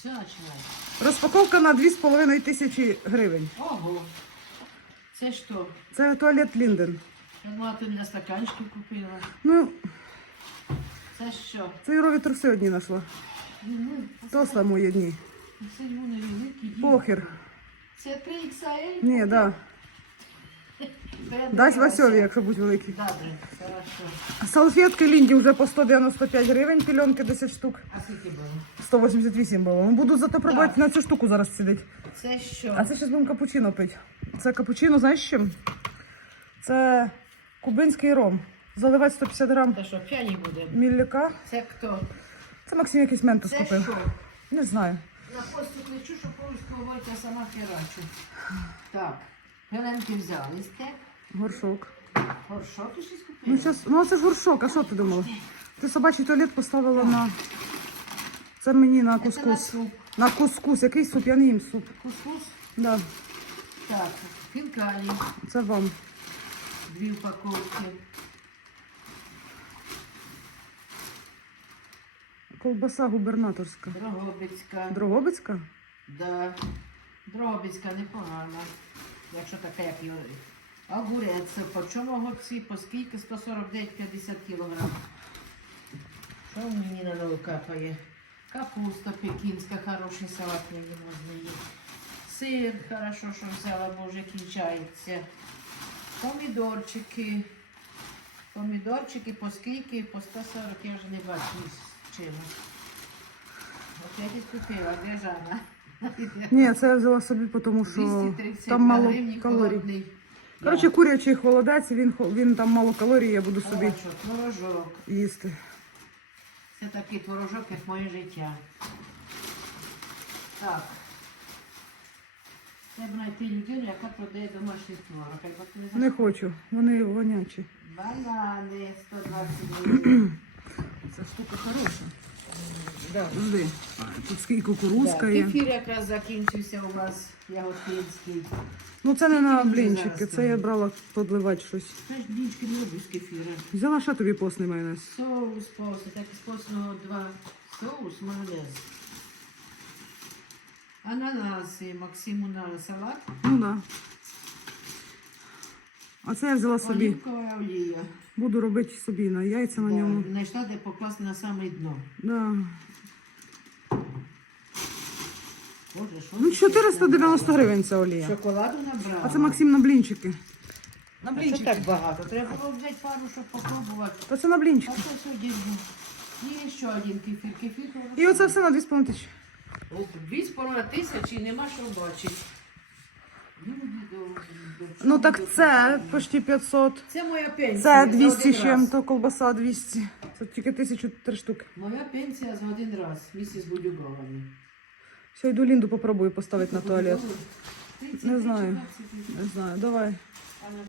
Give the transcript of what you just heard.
Все, починай. Розпаковка на 2,5 тисячі гривень. Ого. Це що? Це туалет Лінден. Я думала, ти для стаканчики купила. Ну, Це що? це Юрові труси одні знайшла. Ну, То саме одні. Це невеликий. Похер. Це 3XL? Ні, да. Дасть Васьові, якщо будь великий. Добре, хорошо. Салфетки Лінді вже по 195 гривень, пільонки 10 штук. А скільки було? 188 було. Ну, Буду зато пробувати на цю штуку зараз сидить. Це що? А це зараз будемо капучино пити. Це капучино, знаєш з чим? Це кубинський ром. Заливати 150 грам Та що, п'яні будемо? мілляка. Це хто? Це Максим якийсь ментос Це купив. що? Не знаю. На посту кличу, що польського войка сама херачу. Так, пеленки взяли сте. Горшок. Горшок і щось купила? Ну, щас, ну це ж горшок, а що ти думала? Ти собачий туалет поставила на. Це мені на кускус. На кускус. Який суп? Я не їм суп. Кускус. Да. Так, хінкалі. Це вам. Дві упаковки. Колбаса губернаторська. Дрогобицька. Дрогобицька? Да. Дрогобицька непогана. Якщо така, як його. Огурець. По чому огурці? По скільки? 149,50 кілограм. Що мені на нову капає? Капуста пекінська, хороший салат мені можна їсти. Сир, хорошо, що взяла, бо вже кінчається. Помідорчики. Помідорчики по скільки? По 140 я вже не бачу з чим. От я їх купила, де Жанна? Ні, це я взяла собі, тому що 230 там мало гривень калорій. Коротше, курячий холодець, він, хо- він там мало калорій, я буду собі Хорошо, творожок. їсти. Це такий творожок, як моє життя. Так. Треба знайти людину, яка продає домашній творог. Ти не. Не хочу, вони вонячі. Банани 120 гривень. Ця штука хороша. Жди. Тут скільки кукурузка є. Кефір якраз закінчився у вас яготинський. Ну це не на блінчики, це я брала подливати щось. Це ж блінчики не люблю з кефіром. Взяла ще тобі постний майонез. Соус после, так з постного два. Соус, майонез. Ананаси, Максиму на салат. Ну да. А це я взяла собі. Оливкова олія. Буду робити собі на яйця на ньому. Знайшла, де покласти на саме дно. Да. Боже, що Ну це 490 гривень ця олія. Шоколаду набрала. А це Максим на блінчики. На А що так багато? Треба було взяти пару, щоб попробувати. То це на А блінчики. це сьогодні. І ще один кефір. Кефір. І оце все на 2,5 тисячі. О, Дві з половиною тисячі і нема що бачити. Ну так це почти 500. Це моя пенсія. Це за 200 один з раз. чим-то, колбаса 200. Це тільки 1003 штуки. Моя пенсія за один раз. Місіс Будюговани. Все, йду Лінду попробую поставити на туалет. Не знаю. Не знаю, давай.